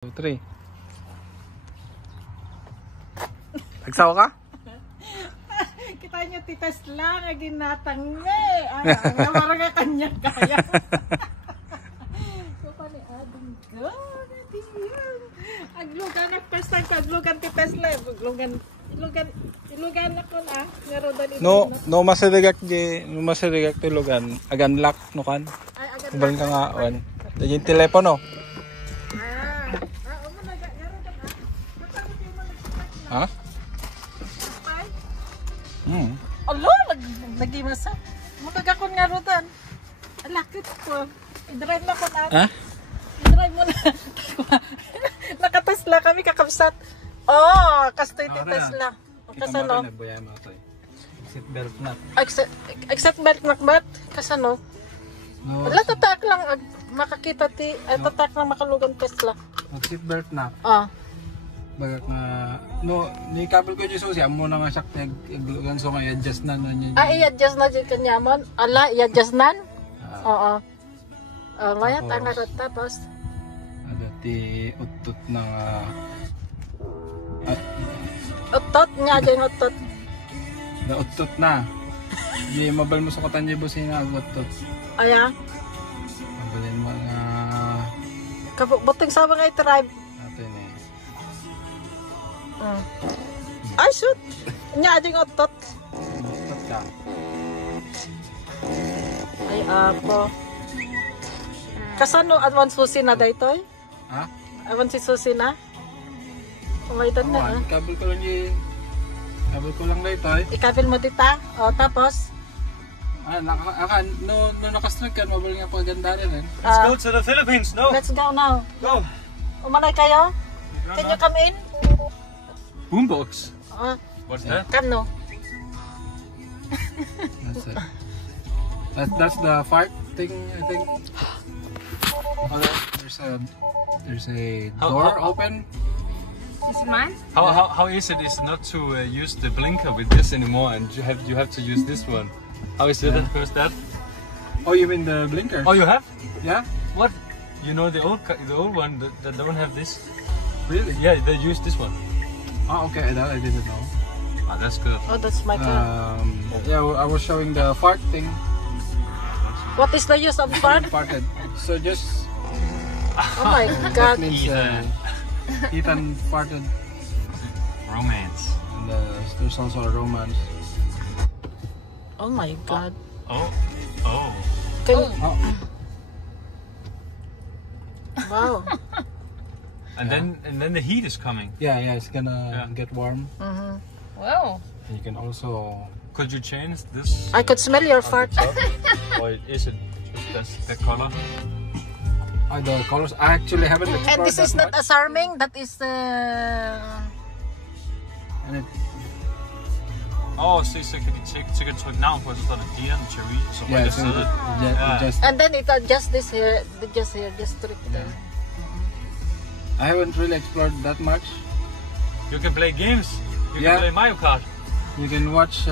2, 3. Nagsawa ka? Kita nyo titas lang, aging natangge. Parang nga kanya kaya. So, pali ading go. Aglugan, nagpastang ko, aglugan titas lang. Ilugan ako na. No masidagak tilugan. Aganlak no kan. Kubal ka nga wan. Yung telepono. Ha? Alo, nagimasa. Magagakon nga rodan. Alakit ko. I-drive na ko na. Ha? I-drive mo na. Nakatasla kami kakabsat. Oh, kastoy titasla. Kasano? Exit belt na. Exit belt nakbat? Kasano? Wala tatak lang makakita ti tatak lang makalugan Tesla. Exit belt na. Bagak nga ni kabel ko jud siya mo na nga sakto iglugan so nga i-adjust na niya. I-adjust na jud kanya man. Ala, i-adjust nan? Oo. Mayat ang arot tapos. Ada ti utot na Utot nga dyan utot. na utot na. Di mabal mo sa katan jud bosin nga utot. Aya. Mabalin mo nga Kabuting sa mga i-drive. natin eh. Ay, shoot! Nya dyan utot. Utot ka. Ay, apo. Kasano adwan susi na daytoy? Ha? Adwan si susi na? Kumaitan na. Kabel ko lang di. Kabel ko lang dito eh. Ikabil mo dita. O, tapos? No nakastrike ka, mabal nga paganda rin eh. Let's go to the Philippines, no? Let's go now. Go! Umanay kayo? Can you come in? Boombox. What's that? Come no. That's it. That's the fart thing, I think. There's a door open. Is mine? How easy it is not to use the blinker with this anymore, and you have to use this one? How is it? First that? Oh, you mean the blinker? Oh, you have? Yeah. What? You know the old one that don't have this? Really? Yeah, they use this one. Oh, okay. That I didn't know. Ah, that's good. Oh, that's my car. Yeah, I was showing the fart thing. What is the use of fart? Farted. So just. Oh my god. Means, Ethan farted. Romance. And there's also a romance. Oh my god. Oh. Can Oh. Wow. And then the heat is coming. Yeah, it's gonna get warm. Wow. And you can also. Could you change this? I could smell your fart. Or is it just the color? The colors. I actually haven't explored. And this is not much. alarming. That is And it, Så kan de sikkert trykke navn på, så står der Dear and Cherry, så yeah, rykker so sædet. just. and then it adjusts this here, just trick there. I haven't really explored that much. You can play games. You Yeah. can play Mario Kart. You can watch